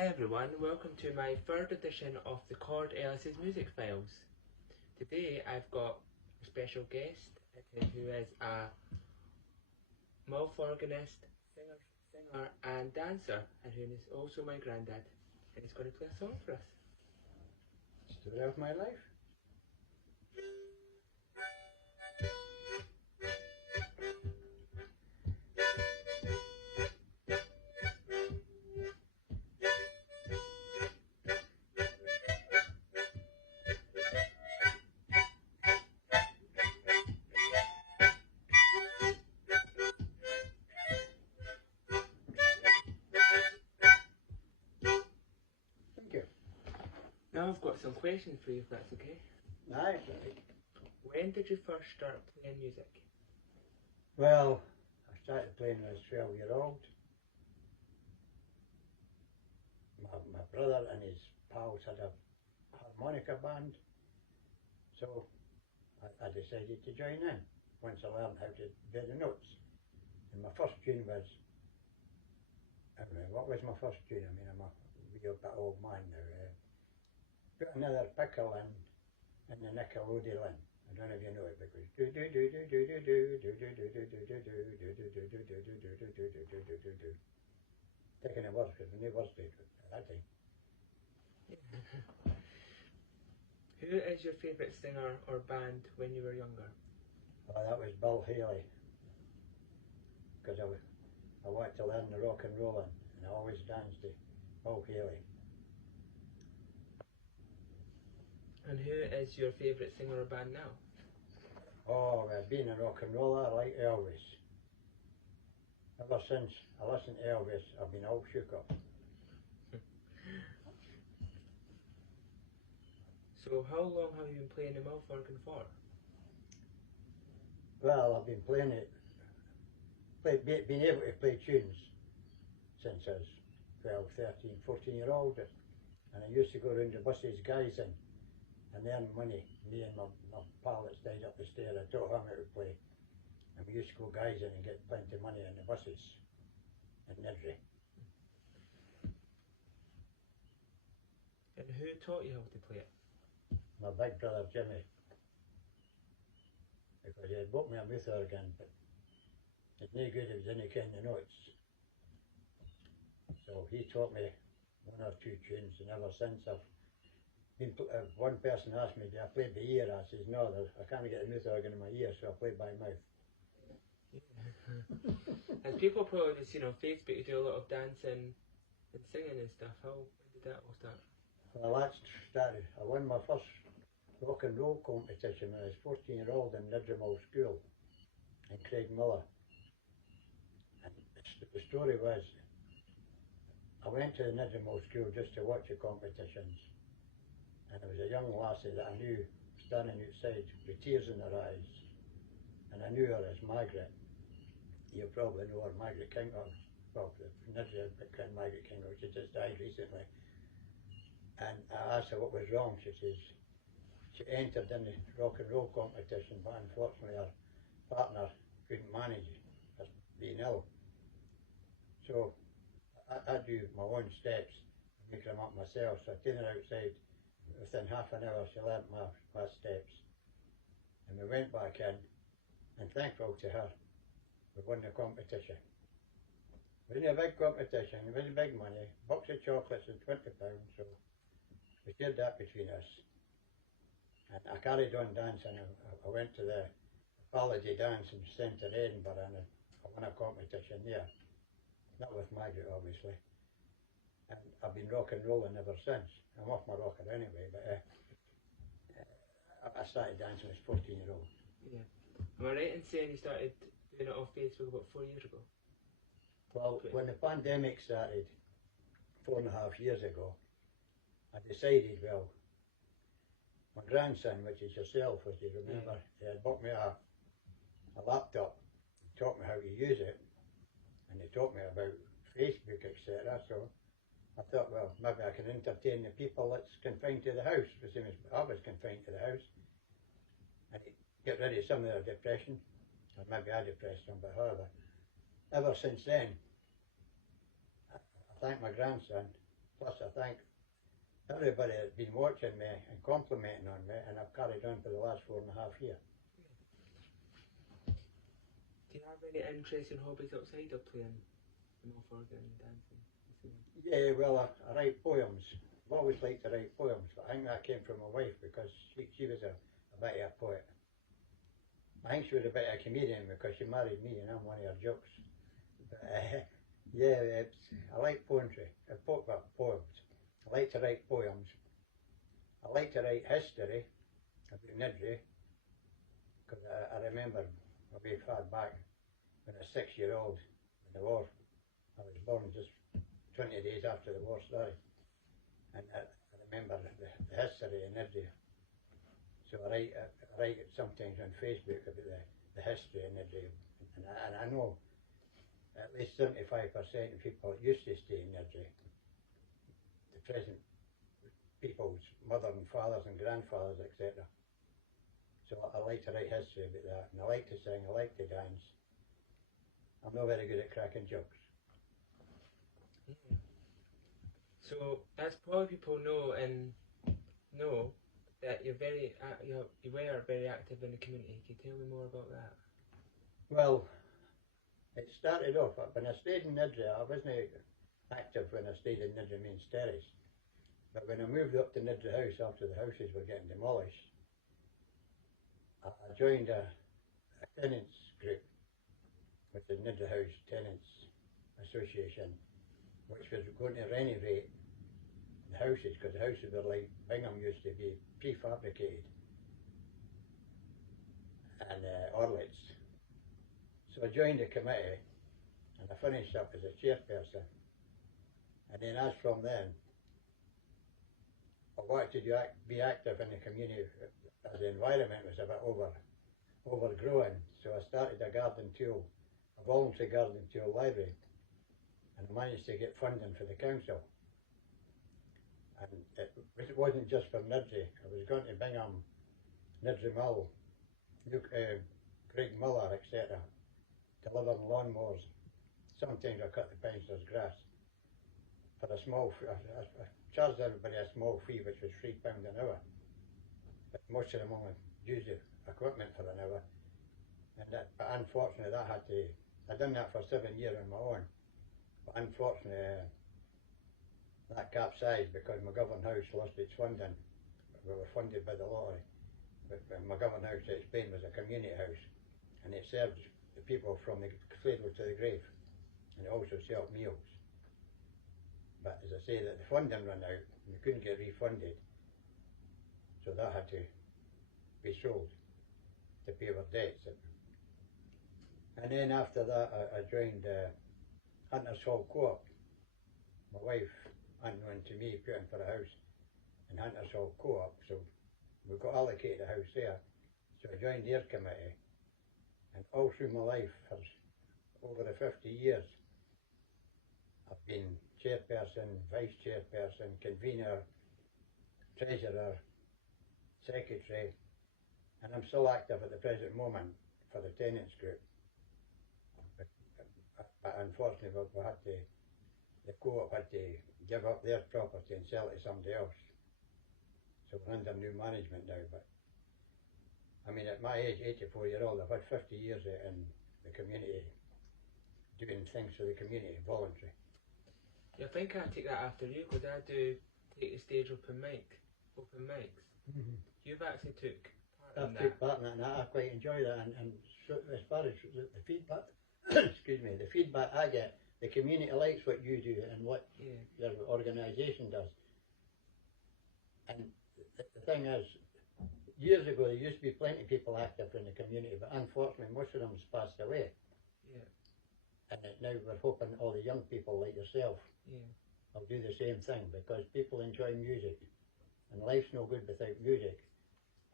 Hi everyone, welcome to my third edition of the Chord Ellis' Music Files. Today I've got a special guest who is a mouth organist, singer and dancer, and who is also my granddad, and he's going to play a song for us. Story of my life. Thank you. Now I've got some questions for you, if that's okay. Nice. When did you first start playing music? Well, I started playing when I was 12-year-old. My brother and his pals had a harmonica band, so I decided to join in once I learned how to do the notes. And my first tune was, I don't know, what was my first tune? I mean, I'm a wee bit old man now. Put another pickle in the Nickelodeon. I don't know if you know it, because taking the words, because the new words did at that time. Who is your favourite singer or band when you were younger? Well, that was Bill Haley, because I wanted to learn the rock and roll, and I always danced to Bill Haley. And who is your favourite singer or band now? Oh, well, being a rock and roller, I like Elvis. Ever since I listened to Elvis, I've been all shook up. So how long have you been playing the mouth organ for? Well, I've been playing it, been able to play tunes since I was 12, 13, 14-year-old. And I used to go around the buses guising and earn money. Me and my pal that stayed up the stair, I taught him how to play. And we used to go guising and get plenty of money on the buses in Nidri. And who taught you how to play it? My big brother Jimmy. Because he had bought me a mouth organ, but it's no good if it was any kind of notes. So he taught me one or two tunes, and ever since I've been, one person asked me, do I play by ear? I says, no, I can't get a mouth organ in my ear, so I play by mouth. And people probably just, Facebook, you do a lot of dancing and singing and stuff. When did that all start? Well, that started, I won my first rock and roll competition when I was 14-year-old in Nidrimall School in Craigmillar. And the story was, I went to the Nidrimall School just to watch the competitions, and there was a young lassie that I knew standing outside with tears in her eyes, and I knew her as Margaret. You probably know her, Margaret King, well, Nidri King, Margaret King, she just died recently. And I asked her what was wrong. She says she entered in the rock and roll competition, but unfortunately her partner couldn't manage her being ill. So I do my own steps, make them up myself. So I taken her outside. Within half an hour she learnt my steps. And we went back in, and thankful to her, we won the competition. It wasn't a big competition, it wasn't big money, box of chocolates and £20, so we shared that between us. And I carried on dancing. I went to the Holiday Dance in Centre Edinburgh, and I won a competition there. Not with Margaret, obviously. And I've been rock and rolling ever since. I'm off my rocker anyway, but I started dancing as a 14-year-old. Yeah. Am I right in saying you started doing it off Facebook about 4 years ago? Well, when the pandemic started 4.5 years ago, I decided, well, my grandson, which is yourself, as you remember, he had bought me a laptop, taught me how to use it, and he taught me about Facebook, etc. So I thought, well, maybe I can entertain the people that's confined to the house, the same as I was confined to the house, and get rid of some of their depression, or maybe I depressed them, but however, ever since then, I thank my grandson Plus, I thank everybody that's been watching me and complimenting on me, and I've carried on for the last 4.5 years. Do you have any interesting hobbies outside of playing the mouth organ and dancing? Yeah, well, I write poems. I've always liked to write poems, but I think that came from my wife because she was a bit of a poet. I think she was a bit of a comedian because she married me and I'm one of her jokes. But, yeah, I like poetry, poems. I like to write poems. I like to write history about Niddrie because I remember way far back when I was 6-year-old in the war. I was born just 20 days after the war started. And I remember the history in Niddrie. So I write sometimes on Facebook about the history in Niddrie. And I know at least 75% of people that used to stay in Niddrie, the present people's mothers and fathers and grandfathers, etc. So I like to write history about that. And I like to sing, I like to dance. I'm not very good at cracking jokes. Yeah. So, as probably people know that you're you were very active in the community. Can you tell me more about that? Well, it started off when I stayed in Niddrie. I wasn't active when I stayed in Niddrie Main Terrace. But when I moved up to Niddrie House after the houses were getting demolished, I joined a tenants group, which is Niddrie House Tenants Association, which was going to renovate the houses because the houses were like Bingham used to be, prefabricated and Orlets. So I joined the committee and I finished up as a chairperson. And then as from then, I wanted to be active in the community as the environment was a bit overgrown. So I started a voluntary garden tool library, and I managed to get funding for the council. And it wasn't just for Niddrie. I was going to Bingham, Niddrie Mill, Craig Miller, etc. delivering lawnmowers. Sometimes I cut the pensioners' grass for a small fee. I charged everybody a small fee, which was £3 an hour. But most of them only used the equipment for an hour. But unfortunately, I'd done that for 7 years on my own. But unfortunately, that capsized because McGovern House lost its funding. We were funded by the lottery. But McGovern House at Spain was a community house, and it served the people from the cradle to the grave, and it also served meals. But as I say, that the funding ran out, and we couldn't get refunded, so that had to be sold to pay our debts. And then after that, I joined Hunters Hall Co-op. My wife, unknown to me, put in for a house in Hunters Hall Co-op, so we got allocated a house there. So I joined their committee, and all through my life, for over the 50 years, I've been chairperson, vice chairperson, convener, treasurer, secretary, and I'm still active at the present moment for the tenants group. But unfortunately, the co-op had to give up their property and sell it to somebody else. So we're under new management now. But I mean, at my age, 84-year-old, I've had 50 years in the community, doing things for the community, voluntary. Yeah, I think I take that after you, because I do take the stage open mics. Mm-hmm. You've actually took part in that. I've took part in that, and I quite enjoy that. And so as far as the feedback, excuse me, the feedback I get, the community likes what you do and what your organisation does. And the thing is, years ago there used to be plenty of people active in the community, but unfortunately most of them's passed away. Yeah. And now we're hoping all the young people like yourself will do the same thing, because people enjoy music, and life's no good without music.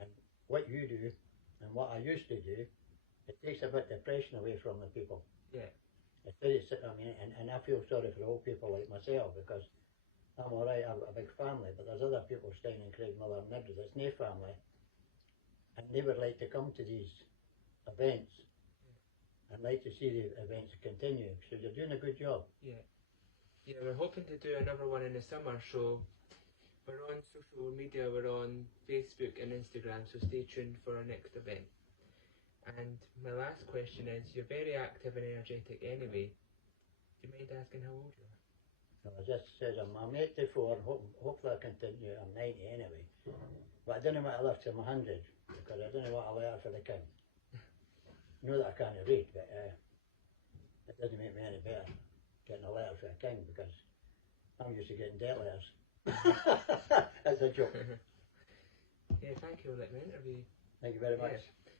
And what you do and what I used to do, it takes a bit of depression away from the people. Yeah. It's very, I mean, and I feel sorry for old people like myself, because I'm alright, I've got a big family, but there's other people staying in Craigmillar and Niddrie that's no family, and they would like to come to these events and like to see the events continue. So you're doing a good job. Yeah. Yeah, we're hoping to do another one in the summer, so we're on social media, we're on Facebook and Instagram, so stay tuned for our next event. And my last question is, you're very active and energetic anyway. Do you mind asking how old you are? Well, I just said I'm 84 and hopefully I continue. I'm 90 anyway. But I didn't want to live to my 100 because I didn't want a letter for the king. I know that I can't read, but it doesn't make me any better getting a letter for the king because I'm used to getting debt letters. That's a joke. Yeah, thank you for letting me interview. Thank you very much. Yeah.